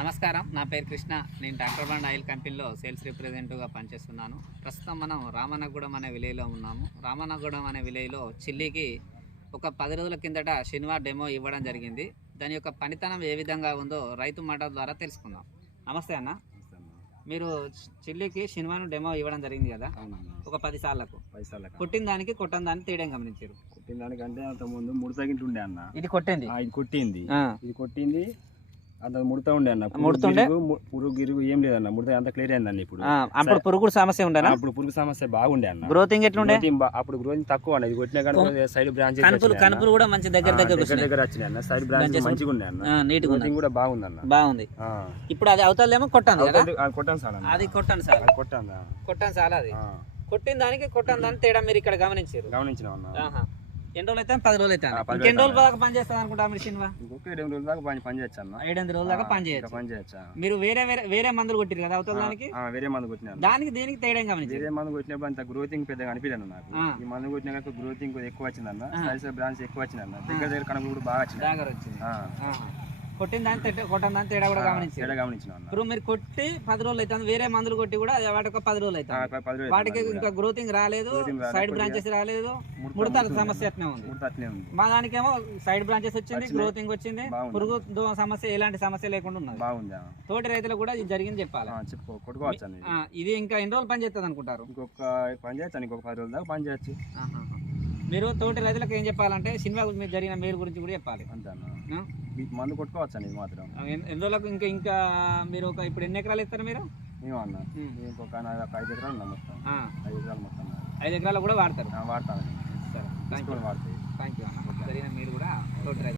నమస్కారం, నా పేరు కృష్ణ. నేను డాక్టర్ బండ్ ఆయిల్ కంపెనీలో సేల్స్ రిప్రజెంటేటివ్గా పనిచేస్తున్నాను. ప్రస్తుతం మనం రామన్నగూడెం అనే విలేజ్లో ఉన్నాము. రామన్నగూడెం అనే విలేజ్లో చిల్లీకి ఒక 10 రోజుల కిందట శనివారం డెమో ఇవ్వడం జరిగింది. దాని యొక్క పనితనం ఏ విధంగా ఉందో రైతు మాట ద్వారా తెలుసుకుందాం. నమస్తే అన్న, మీరు చిల్లీకి శనివారం డెమో ఇవ్వడం జరిగింది కదా, ఒక 10 సార్లకు కొట్టిన దానికి కొట్టని దాన్ని తేడా గమనించారు? కొట్టిన దానికంటే అంత ముందు ముడత గింట ఉండే అన్న, ఇది కొట్టింది, ఇది కొట్టింది అంత ముడత ఉండే అన్న, ముడుతుండే పురుగు గిరుగు ఏం లేదన్న, ముడత అంత క్లియర్ అయిందన్న. ఇప్పుడు అప్పుడు పురుగు సమస్య ఉండే, అప్పుడు పురుగు సమస్య బాగుండే అన్న. గ్రోతింగ్ ఎట్లుండే? అప్పుడు గ్రోతింగ్ తక్కువ అన్న. ఇది కొట్టినా కానీ సైడ్ బ్రాంచ్ కనుపులు కూడా మంచి దగ్గర వచ్చినాయి అన్న. సైడ్ బ్రాంచ్ మంచిగా ఉండే అన్న, నీట్ గ్రోతింగ్ కూడా బాగుంది అన్న. బాగుంది. ఇప్పుడు అది అవతలేమో కొట్టాను కదా, కొట్టాను సార్, అది కొట్టాను సార్, కొట్టాను సార్. అది కొట్టిన దానికి కొట్టాను దాని తేడా మీరు ఇక్కడ గమనించిన అన్న. ఎన్ని రోజులు అయితే? 10 రోజులు అయితే. ఎన్ని రోజుల దాకా పని చేస్తుంది అనుకుంటా మీరు సినిమా? 7 రోజుల దాకా పని చేయొచ్చు అన్న. 7 రోజుల దాకా పని చేయొచ్చు. మీరు వేరే మందులు కొట్టిరు కదా అవతల దానికి? వేరే మందు కొట్టినా. దానికి దేనికి తేడా గమనించి? వేరే మందు కొట్టినప్పుడు అంత గ్రోతింగ్ పెద్దగా అనిపించలేదు నాకు. ఈ మందు కొట్టినాక గ్రోతింగ్ ఎక్కువ వచ్చిందన్న, సైజ్ బ్రాంచ్ ఎక్కువ వచ్చిందన్న, దగ్గర కనుక కూడా బాగా వచ్చింది. కొట్టిన దాని కొట్టిన దాని తేడా కూడా గమనించిన. ఇప్పుడు మీరు కొట్టి 10 రోజులు అవుతుంది, వేరే మందులు కొట్టి కూడా వాటికి 10 రోజులు అవుతుంది, వాటికి ఇంకా గ్రోతింగ్ రాలేదు, సైడ్ బ్రాంచెస్ రాలేదు, ముడత సమస్య అట్నే ఉంది. మా దానికేమో సైడ్ బ్రాంచెస్ వచ్చింది, గ్రోతింగ్ వచ్చింది, పురుగు సమస్య ఎలాంటి సమస్య లేకుండా ఉన్నది. తోటి రైతులు కూడా ఇది జరిగింది చెప్పాలి. ఇది ఇంకా ఎన్ని రోజులు పని చేస్తుంది అనుకుంటారు? ఇంకొక పని చేయొచ్చు, ఇంకొక 10 రోజుల దాకా పని చేయొచ్చు. మీరు తోటి రైతులకు ఏం చెప్పాలంటే సినిమా మీకు జరిగిన మేలు గురించి కూడా చెప్పాలి. మందు కొట్టుకోవచ్చు అండి. ఇది మాత్రం ఎన్ని రోజులకు ఇంకా మీరు ఇప్పుడు ఎన్ని ఎకరాలు ఇస్తారు మీరు? మేము అన్న ఇంకొక 5 ఎకరాలు మొత్తం. 5 ఎకరాలు మొత్తం. 5 ఎకరాలు కూడా వాడతారు? వాడతాను. సరే, థ్యాంక్ యూ అన్న. జరిగిన మీరు కూడా తోటి రైతు